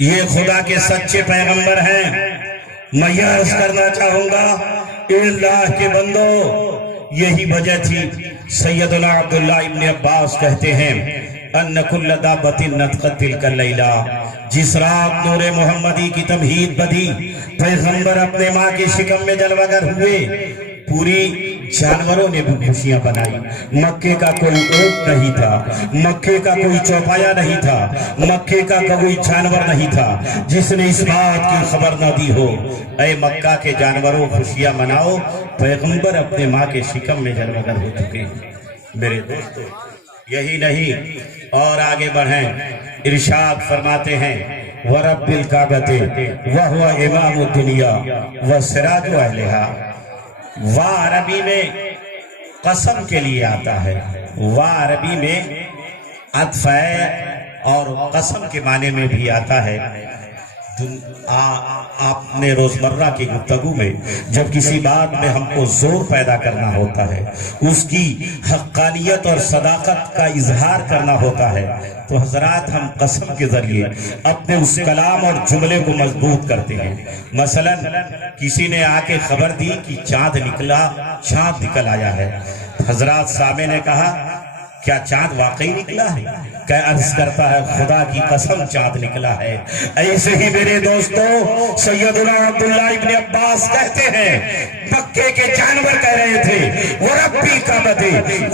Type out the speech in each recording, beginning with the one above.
یہ خدا کے سچے پیغمبر ہیں۔ میں یہ عرض کرنا چاہوں گا، اے اللہ کے بندو، یہی وجہ تھی سیدنا عبداللہ ابن عباس کہتے ہیں ان کل دابۃ نطقت تلک اللیلہ، جس رات نور محمدی کی تمہید بدی، پیغمبر اپنے ماں کی شکم میں جلوہ گر ہوئے، پوری جانوروں نے بھی خوشیاں بنائی۔ مکے کا کوئی اونٹ نہیں تھا، مکے کا کوئی چوپایا نہیں تھا، مکے کا کوئی جانور نہیں تھا جس نے اس بات کی خبر نہ دی ہو، اے مکہ کے جانوروں خوشیاں مناؤ، پیغمبر اپنے ماں کے شکم میں جلوہ گر ہو چکے ہیں۔ میرے دوستو، یہی نہیں اور آگے بڑھیں، ارشاد فرماتے ہیں وَرَبِّ الْكَعْبَةِ وَهُوَ إِمَامُ الدُّنْيَا وَسِرَاجُ أَهْلِهَا۔ وا عربی میں قسم کے لیے آتا ہے، وا عربی میں عطف اور قسم کے معنی میں بھی آتا ہے۔ آپ نے روزمرہ کی گفتگو میں جب کسی بات میں ہم کو زور پیدا کرنا ہوتا ہے، اس کی حقانیت اور صداقت کا اظہار کرنا ہوتا ہے، تو حضرات ہم قسم کے ذریعے اپنے اس کلام اور جملے کو مضبوط کرتے ہیں۔ مثلا کسی نے آ کے خبر دی کہ چاند نکل آیا ہے، حضرات سامع نے کہا کیا چاند واقعی نکلا ہے؟ کہ عرض کرتا ہے خدا کی قسم چاند نکلا ہے۔ ایسے ہی میرے دوستو، سیدنا عبداللہ ابن عباس کہتے ہیں مکے کے جانور کہہ رہے تھے وَرَبِّ الْكَعْبَةِ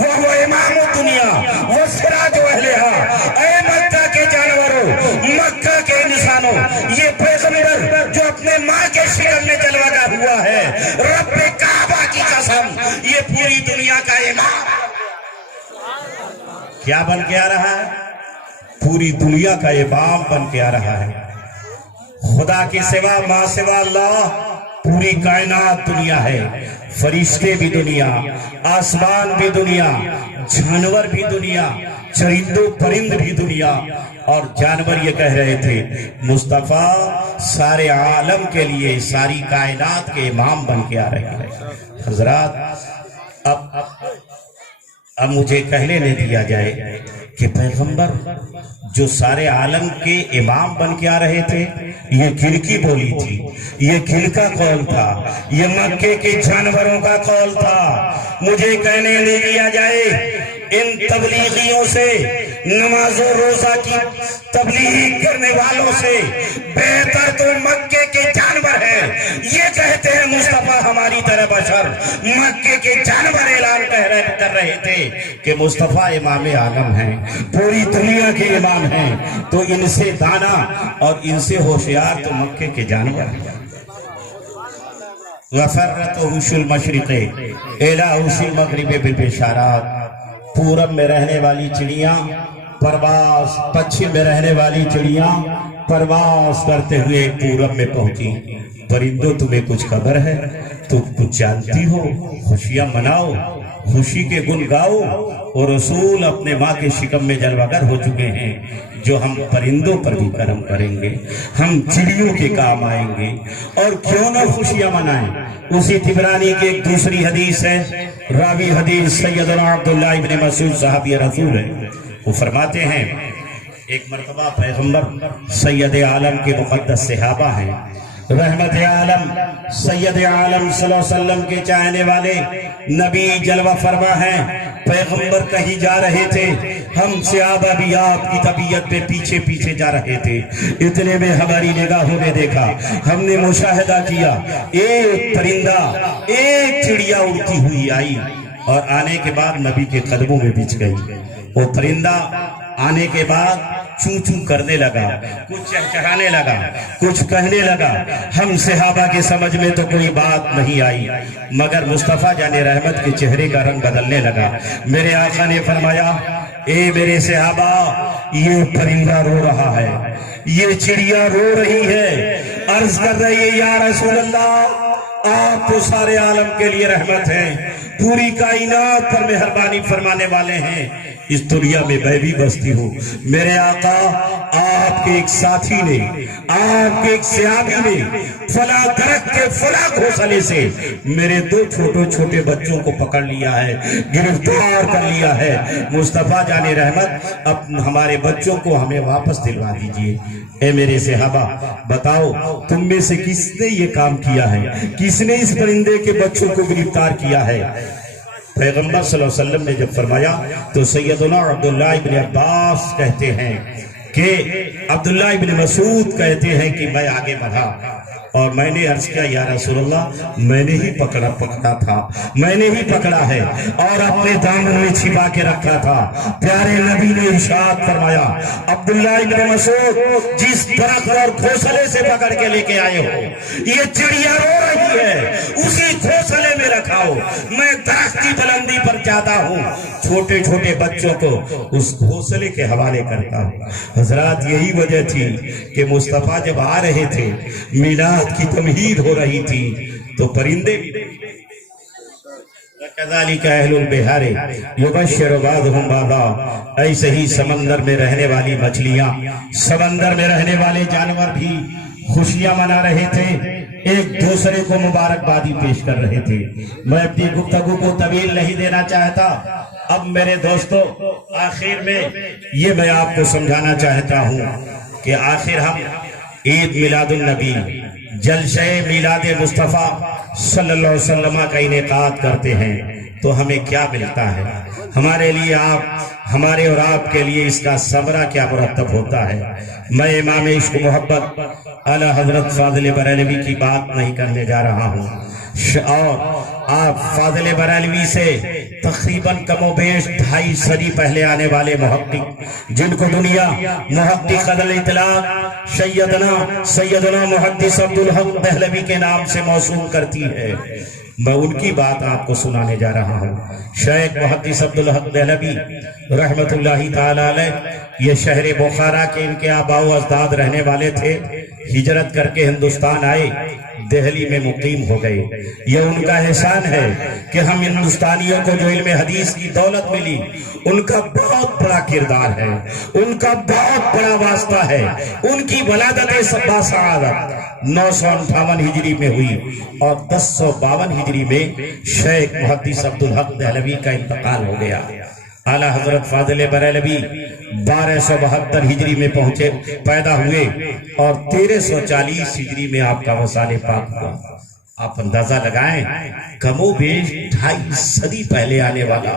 وَهُوَ إِمَامُ الدُّنْيَا وَسِرَاجُ أَهْلِهَا۔ اے مکہ کے جانوروں، مکہ کے انسانوں، یہ پیغمبر جو اپنے ماں کے شکم میں جلوہ گر ہوا ہے، رب کعبہ کی قسم، یہ پوری دنیا کا امام کیا بن کے آ رہا ہے؟ پوری دنیا کا امام بن کے آ رہا ہے۔ خدا کی سوا، ماں سوا اللہ، پوری کائنات دنیا ہے، فرشتے بھی دنیا، آسمان بھی دنیا، جانور بھی دنیا، چرند و پرند بھی دنیا۔ اور جانور یہ کہہ رہے تھے مصطفیٰ سارے عالم کے لیے، ساری کائنات کے امام بن کے آ رہے ہیں۔ حضرات اب مجھے کہنے نہیں دیا جائے کہ پیغمبر جو سارے عالم کے امام بن کے آ رہے تھے، یہ کن کی بولی تھی؟ یہ کن کا قول تھا؟ یہ مکے کے جانوروں کا قول تھا۔ مجھے کہنے نہیں دیا جائے ان تبلیغیوں سے، نماز و روزہ کی تبلیغ کرنے والوں سے بہتر تو مکے کے جانور ہیں۔ یہ کہتے ہیں مصطفیٰ ہماری طرح بشر، مکے کے جانور اعلان کر رہے تھے کہ مصطفیٰ امام عالم ہیں، پوری دنیا کے امام ہیں۔ تو ان سے دانا اور ان سے ہوشیار تو مکے کے جانور ہیں۔ وَفَرَّتُ وُشُ الْمَشْرِقِ إِلَى وُشِ الْمَغْرِبِ بِالْبِشَارَاتِ۔ پورب میں رہنے والی چڑیاں پرواز، پچھم میں رہنے والی چڑیاں پرواز کرتے ہوئے پورب میں پہنچی۔ پرندوں تمہیں کچھ خبر ہے؟ تم کچھ جانتی ہو؟ خوشیاں مناؤ، خوشی کے گن گاؤ۔ اور رسول اپنے ماں کے شکم میں جلوہ گر ہو چکے ہیں، جو ہم پرندوں پر بھی کرم کریں گے، ہم چڑیوں کے کام آئیں گے۔ اور کیوں نہ خوشیاں منائیں؟ اسی طبرانی کی ایک دوسری حدیث ہے، راوی حدیث سیدنا عبداللہ ابن مسعود صحابی رسول ہے، وہ فرماتے ہیں ایک مرتبہ پیغمبر سید عالم کے مقدس صحابہ ہیں، رحمت عالم سید عالم صلی اللہ علیہ وسلم کے چاہنے والے نبی جلوہ فرما ہیں۔ پیغمبر کہیں جا رہے تھے، ہم صحابہ بھی آپ کی طبیعت پہ پیچھے پیچھے جا رہے تھے۔ اتنے میں ہماری نگاہوں میں دیکھا، ہم نے مشاہدہ کیا، ایک پرندہ، ایک چڑیا اڑتی ہوئی آئی اور آنے کے بعد نبی کے قدموں میں بچھ گئی۔ وہ پرندہ آنے کے بعد چوں چوں کرنے لگا، کچھ چہچہانے لگا، کچھ کہنے لگا۔ ہم صحابہ کے سمجھ میں تو کوئی بات نہیں آئی، مگر مصطفیٰ جان رحمت کے چہرے کا رنگ بدلنے لگا۔ میرے آقا نے فرمایا اے میرے صحابہ، یہ پرندہ رو رہا ہے، یہ چڑیا رو رہی ہے۔ عرض کر رہی ہے یا رسول اللہ، آپ تو سارے عالم کے لیے رحمت ہیں، پوری کائنات پر مہربانی فرمانے والے ہیں، اس دنیا میں میں بھی بستی ہوں۔ میرے آقا آپ کے ایک ساتھی نے، آپ کے ایک صحابی نے فلاں درخت کے فلاں گھونسلے سے میرے 2 چھوٹے بچوں کو پکڑ لیا ہے، گرفتار کر لیا ہے۔ مصطفیٰ جان رحمت اب ہمارے بچوں کو ہمیں واپس دلوا دیجئے۔ اے میرے صحابہ، بتاؤ تم میں سے کس نے یہ کام کیا ہے؟ کس نے اس پرندے کے بچوں کو گرفتار کیا ہے؟ پیغمبر صلی اللہ علیہ وسلم نے جب فرمایا تو سیدنا عبداللہ ابن عباس کہتے ہیں کہ عبداللہ ابن مسعود کہتے ہیں کہ میں آگے بڑھا اور میں نے عرض کیا یا رسول اللہ میں نے ہی پکڑا تھا، میں نے ہی پکڑا ہے اور اپنے دامن میں چھپا کے رکھا تھا۔ پیارے نبی نے ارشاد فرمایا عبداللہ ابن مسعود جس درخت اور گھونسلے سے پکڑ کے لے کے آئے ہو یہ چڑیا رو رہی ہے، اسی گھونسلے میں رکھاؤ، میں درخت کی بلندی پر جاتا ہوں، چھوٹے بچوں کو اس گھونسلے کے حوالے کرتا ہوں۔ حضرات یہی وجہ تھی کہ مصطفیٰ جب آ رہے تھے میلاد کی تمہید ہو رہی تھی تو پرندے بھی کذالک اہل البحار یبشر بعضهم بعضا، ایسے ہی سمندر میں رہنے والی مچھلیاں، سمندر میں رہنے والے جانور بھی خوشیاں منا رہے تھے، ایک دوسرے کو مبارکبادی پیش کر رہے تھے۔ میں اپنی گفتگو کو طویل نہیں دینا چاہتا، اب میرے دوستو آخر میں یہ میں آپ کو سمجھانا چاہتا ہوں کہ آخر ہم عید میلاد النبی، جلسہ میلاد مصطفیٰ صلی اللہ علیہ وسلم کا انعقاد کرتے ہیں تو ہمیں کیا ملتا ہے؟ ہمارے لیے ہمارے اور آپ کے لیے اس کا ثمرہ کیا مرتب ہوتا ہے؟ میں امام عشق محبت اعلیٰ حضرت فاضل بریلوی کی بات نہیں کرنے جا رہا ہوں، اور آپ فاضل بریلوی سے تقریباً کم و بیش 2.5 صدی پہلے آنے والے محقق جن کو دنیا محقق الاطلاق سیدنا محدث عبدالحق دہلوی کے نام سے موسوم کرتی ہے، میں ان کی بات آپ کو سنانے جا رہا ہوں۔ شیخ محدث عبدالحق دہلوی رحمت اللہ تعالی علیہ یہ شہر بخارا کے ان کے آباء و اجداد رہنے والے تھے، ہجرت کر کے ہندوستان آئے، دہلی میں مقیم ہو گئے۔ یہ ان کا احسان ہے کہ ہم ہندوستانیوں کو جو علم حدیث کی دولت ملی، ان کا بہت بڑا کردار ہے، ان کا بہت بڑا واسطہ ہے۔ ان کی ولادت سعادت 958 ہجری میں ہوئی اور 1052 ہجری میں شیخ محدث عبدالحق دہلوی کا انتقال ہو گیا۔ اعلیٰ حضرت فاضل بریلوی 1272 ہجری میں پیدا ہوئے اور 1340 ہجری میں آپ کا وصال پاک ہوا۔ آپ اندازہ لگائیں کم و بیش 2.5 صدی پہلے آنے والا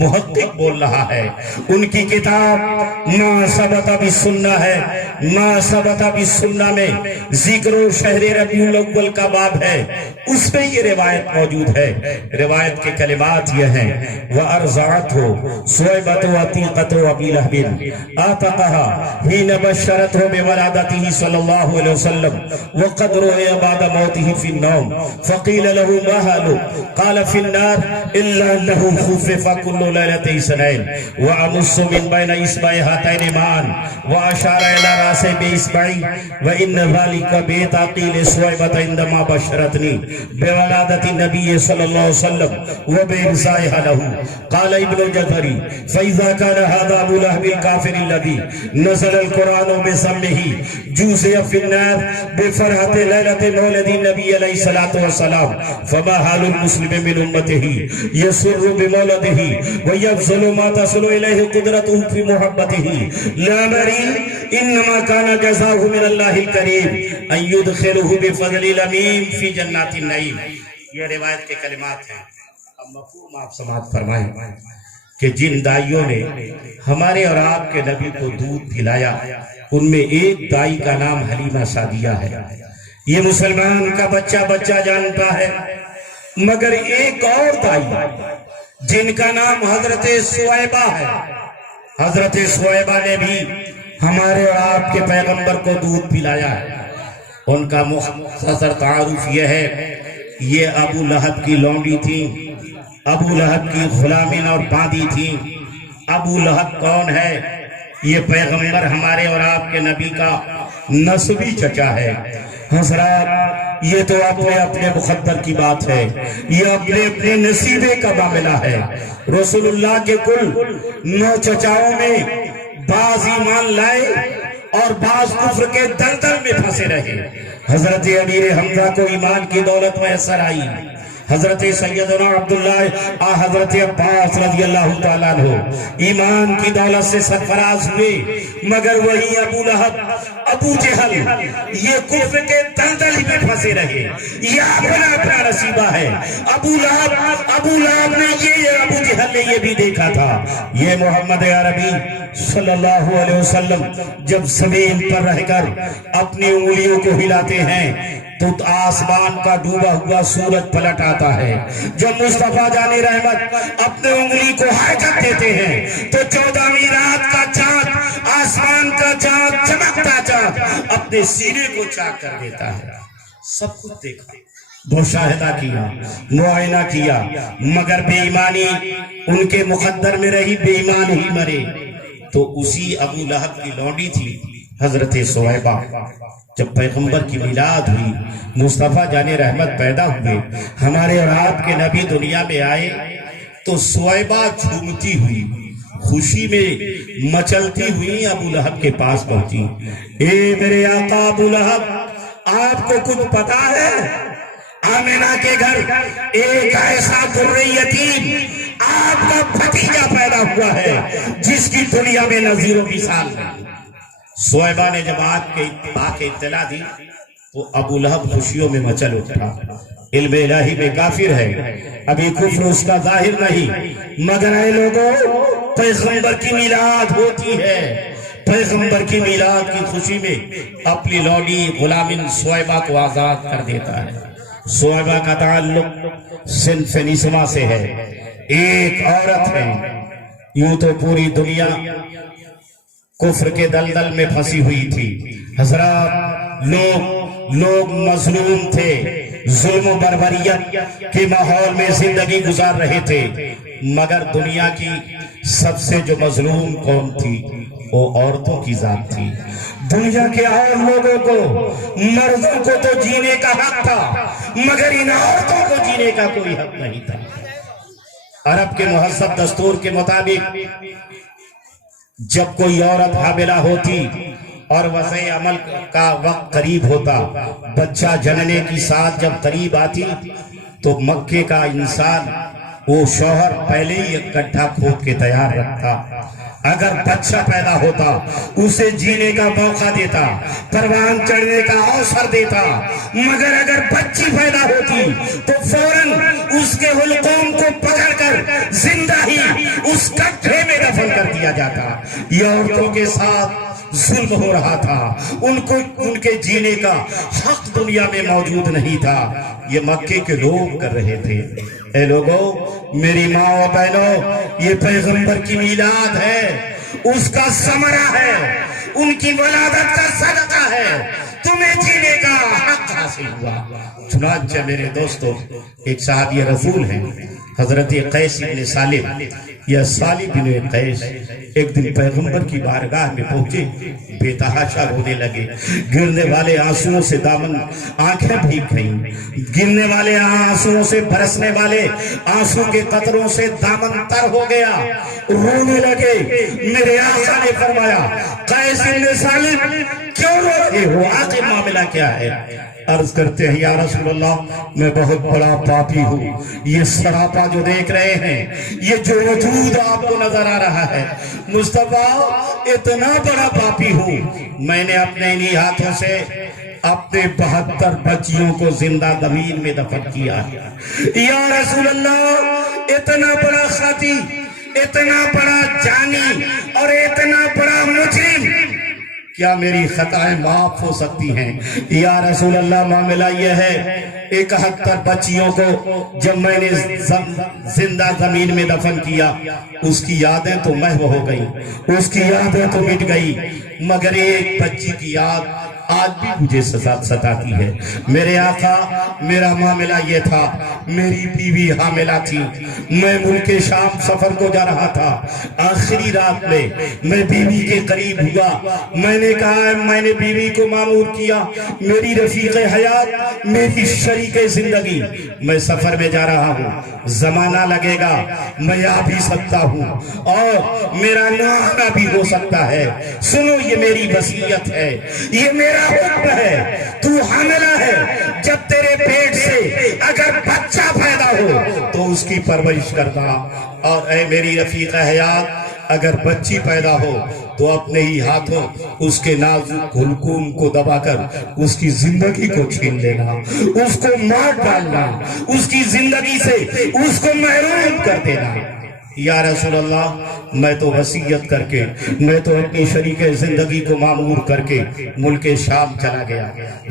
محقق بول رہا ہے۔ ان کی کتاب ما ثبت بالسنہ ہے، ما ثبت بالسنہ میں ذکر و شہر ربیع الاول کا باب ہے، اس میں یہ روایت موجود ہے۔ روایت کے کلمات یہ ہیں وَأَرْزَعَتْهُ سُوَيْبَةُ عَتِيقَةُ أَبِي لَهْبٍ آتَقَهَا حِينَ بَشَّرَتْهُ بِوَلَادَتِهِ صلی اللہ علیہ وسلم وَقَدْ رُؤِيَ بَعْدَ مَوْتِهِ فِي النَّوْمِ فقيل له ما حاله قال في النار إلا أنه خفف كل ليلة اثنين وأمص من بين إصبعي هاتين معا وأشار إلى رأسي بإصبعي وإن ذلك بتعقيل سويبة عندما بشرتني بولادة النبي صلى الله عليه وسلم وبإرسائها له قال ابن الجزري فإذا كان هذا أبو لهب الكافر الذي نزل القرآن بسمه جوزي في النار بفرحة ليلة مولد النبي عليه السلام والسلام فما حال المسلم من امته يسر بمولده ويبذل ما تصل اليه قدرته في محبته لا نري انما كان جزاؤه من الله الكريم ان يدخله بفضل الامين في جنات النعيم۔ یہ روایت کے کلمات ہیں۔ اب مفہوم آپ سماعت فرمائیں کہ جن دائیوں نے ہمارے اور آپ کے نبی کو دودھ پلایا ان میں ایک دائی کا نام حلیمہ سعدیہ ہے۔ یہ مسلمان کا بچہ جانتا ہے، مگر ایک اور دائی جن کا نام حضرت سویبہ ہے، حضرت سویبہ نے بھی ہمارے اور آپ کے پیغمبر کو دودھ پلایا ہے۔ ان کا مختصر تعارف یہ ہے، یہ ابو لہب کی لونڈی تھی، ابو لہب کی غلامین اور باندی تھی۔ ابو لہب کون ہے؟ یہ پیغمبر ہمارے اور آپ کے نبی کا نسبی چچا ہے۔ حضرات یہ تو اپنے اپنے مقدر کی بات ہے، یہ اپنے اپنے نصیبے کا معاملہ ہے۔ رسول اللہ کے کل 9 چچاؤں میں بعض ایمان لائے اور بعض کفر کے دلدل میں پھنسے رہے۔ حضرت امیر حمزہ کو ایمان کی دولت میسر آئی، حضرت سیدنا عبداللہ حضرت عباس رضی اللہ تعالیٰ عنہ ایمان کی دولت سے سرفراز ہوئے، مگر وہی ابو لہب ابو جہل یہ کفر کے دلدل میں پھنسے رہے۔ یہ اپنا اپنا نصیبہ ہے۔ ابو لہب نے یہ ابو جہل نے یہ بھی دیکھا تھا۔ یہ محمد عربی صلی اللہ علیہ وسلم جب زمین پر رہ کر اپنی انگلیوں کو ہلاتے ہیں تو آسمان کا ڈوبا ہوا سورج پلٹ آتا ہے۔ جب مصطفیٰ جان رحمت اپنے انگلی کو حرکت دیتے ہیں تو 14ویں رات کا چاند، آسمان کا چاند، چمکتا چاند اپنے سینے کو چاک کر دیتا ہے۔ سب کچھ دیکھا، مشاہدہ کیا، معائنہ کیا، مگر بے ایمانی ان کے مقدر میں رہی، بے ایمان ہی مرے۔ تو اسی ابو لہب کی لونڈی تھی حضرت سویبہ۔ جب پیغمبر کی میلاد ہوئی، مصطفیٰ جان رحمت پیدا ہوئے، ہمارے اور آپ کے نبی دنیا میں آئے تو سویبہ جھومتی ہوئی، خوشی میں مچلتی ہوئی ابو لہب کے پاس پہنچی۔ اے میرے آقا ابو لہب، آپ کو کچھ پتا ہے؟ آمنہ کے گھر ایک ایسا درِ یتیم آپ کا بھتیجا پیدا ہوا ہے جس کی دنیا میں نظیر و مثال نہیں۔ سویبہ نے جب آپ کے اطلاع دی تو ابو لہب خوشیوں میں مچل اٹھا۔ علم الہی میں کافر ہے، ابھی کفر اس کا ظاہر نہیں، مگر اے لوگوں، پیغمبر کی میلاد ہوتی ہے۔ پیغمبر کی میلاد کی خوشی میں اپنی لونڈی غلامن سویبہ کو آزاد کر دیتا ہے۔ سویبہ کا تعلق صنف نسواں سے ہے، ایک عورت ہے۔ یوں تو پوری دنیا کفر کے دلدل میں پھنسی ہوئی تھی۔ حضرات، لوگ مظلوم تھے، ظلم و بربریت کے ماحول میں زندگی گزار رہے تھے، مگر دنیا کی سب سے جو مظلوم قوم تھی وہ عورتوں کی ذات تھی۔ دنیا کے اور لوگوں کو، مردوں کو تو جینے کا حق تھا، مگر ان عورتوں کو جینے کا کوئی حق نہیں تھا۔ عرب کے مہذب دستور کے مطابق جب کوئی عورت حاملہ ہوتی اور وضع عمل کا وقت قریب ہوتا، بچہ جننے کی ساتھ جب قریب آتی تو مکے کا انسان، وہ شوہر پہلے ہی ایک گڈھا کھود کے تیار رکھتا۔ اگر بچہ پیدا ہوتا اسے جینے کا موقع دیتا، پروان چڑھنے کا اوسر دیتا، مگر اگر بچی پیدا ہوتی تو فوراً اس کے حلقوم کو پکڑ کر زندہ ہی اس گڈھے میں دفن کر دیا جاتا۔ یہ عورتوں کے ساتھ ظلم ہو رہا تھا، ان کے جینے کا حق دنیا میں موجود نہیں تھا۔ یہ مکے کے لوگ کر رہے تھے۔ اے لوگوں، میری ماں و بہنوں، یہ پیغمبر کی میلاد ہے، اس کا ثمرہ ہے، ان کی ولادت کا صدقہ ہے، تمہیں جینے کا حق حاصل ہوا۔ چنانچہ میرے دوستو، ایک صحابی رسول ہیں حضرت قیس بن سالم یا سالم بن قیس، ایک دن پیغمبر کی بارگاہ میں پہنچے، بے تحاشا رونے لگے، گرنے والے آنسوؤں سے دامن آنکھیں بھیگ گئیں، گرنے والے آنسوؤں سے برسنے والے آنسو کے قطروں سے دامن تر ہو گیا، رونے لگے۔ میرے آقا نے فرمایا، قیس بن سالم کیوں رو رہے ہو؟ آخر معاملہ کیا ہے؟ عرض کرتے ہیں، یا رسول اللہ، میں بہت بڑا پاپی ہوں، یہ سراپا جو دیکھ رہے ہیں، یہ جو وجود آپ کو نظر آ رہا ہے، مصطفیٰ اتنا بڑا پاپی ہوں، میں نے اپنے انہی ہاتھوں سے اپنے 72 بچیوں کو زندہ زمین میں دفن کیا۔ یا رسول اللہ، اتنا بڑا خاطی، اتنا بڑا جانی اور اتنا بڑا مجرم، کیا میری خطائیں معاف ہو سکتی ہیں؟ یا رسول اللہ، معاملہ یہ ہے، 71 بچیوں کو جب میں نے زندہ زمین میں دفن کیا، اس کی یادیں تو محو ہو گئی، اس کی یادیں تو مٹ گئی، مگر ایک بچی کی یاد آج بھی مجھے ستاتی ہے۔ میرے آقا میرا معاملہ یہ تھا، میری بیوی حاملہ تھی، میں ملک شام سفر کو جا رہا تھا، آخری رات میں بیوی کے قریب ہوا، میں نے کہا، میں نے بیوی کو مامور کیا، میری رفیق حیات، میری شریک زندگی، میں سفر میں جا رہا ہوں، زمانہ لگے گا، میں آ بھی سکتا ہوں اور میرا نہ آنا بھی ہو سکتا ہے، سنو یہ میری وصیت ہے، یہ میرا حکم ہے، تو حاملہ ہے، جب تیرے پیٹ سے اگر بچہ پیدا ہو تو اس کی پرورش کرنا، اور اے میری رفیق حیات اگر بچی پیدا ہو تو اپنے ہی ہاتھوں اس کے نازک حلقوم کو دبا کر اس کی زندگی کو چھین لینا، اس کو مار ڈالنا، اس کی زندگی سے اس کو محروم کر دینا۔ یا رسول اللہ، میں تو وصیت کر کے، میں تو اپنی شریک زندگی کو معمور کر کے ملک شام چلا گیا۔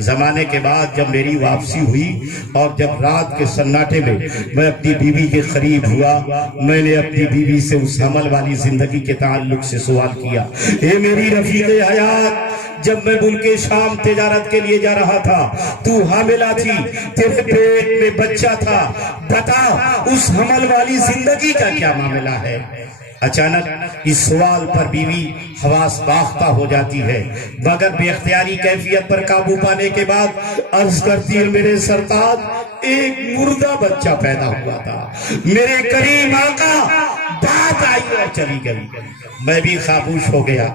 زمانے کے بعد جب میری واپسی ہوئی اور جب رات کے سناٹے میں اپنی بیوی کے قریب ہوا، میں نے اپنی بیوی سے اس حمل والی زندگی کے تعلق سے سوال کیا، اے میری رفیق حیات، جب میں ملک شام تجارت کے لیے جا رہا تھا، تو حاملہ تھی، تیرے پیٹ میں بچہ تھا، بتا اس حمل والی زندگی کا کیا معاملہ ہے؟ اچانک اس سوال پر بیوی حواس باختہ ہو جاتی ہے، مگر بے اختیاری کیفیت پر قابو پانے کے بعد عرض کرتی ہے، میرے سرتاج ایک مردہ بچہ پیدا ہوا تھا، میرے کریم آقا، بات آئی اور چلی گئی، میں بھی خاموش ہو گیا۔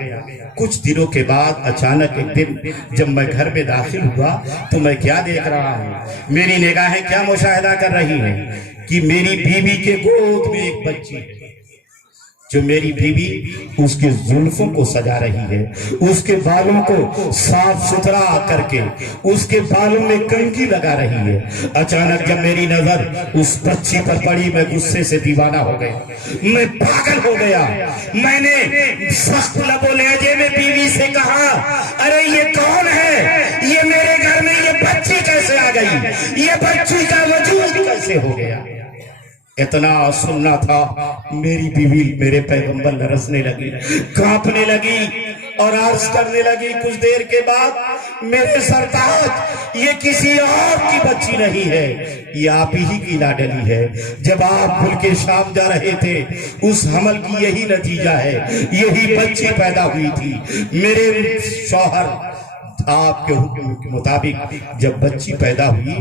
کچھ دنوں کے بعد اچانک ایک دن جب میں گھر میں داخل ہوا تو میں کیا دیکھ رہا ہوں، میری نگاہیں کیا مشاہدہ کر رہی ہیں کہ میری بیوی کے گود میں ایک بچی ہے، جو میری بیوی اس کے زلفوں کو سجا رہی ہے، اس کے بالوں کو صاف ستھرا کر کے اس کے بالوں میں کنگھی لگا رہی ہے۔ اچانک جب میری نظر اس بچی پر پڑی، میں غصے سے دیوانہ ہو گیا، میں پاگل ہو گیا۔ میں نے سخت لب و لہجے میں بیوی سے کہا، ارے یہ کون ہے؟ یہ میرے گھر میں یہ بچی کیسے آ گئی؟ یہ بچی کا وجود کیسے ہو گیا؟ اتنا سننا تھا، میری بیوی میرے پیغمبر لرزنے لگی، کانپنے لگی اور عرض کرنے لگی، کچھ دیر کے بعد، میرے سرتاج یہ کسی اور کی بچی نہیں ہے، یہ آپ ہی کی لاڈلی ہے، جب آپ ملک شام جا رہے تھے اس حمل کی یہی نتیجہ ہے، یہی بچی پیدا ہوئی تھی۔ میرے شوہر آپ کے حکم کے مطابق جب بچی پیدا ہوئی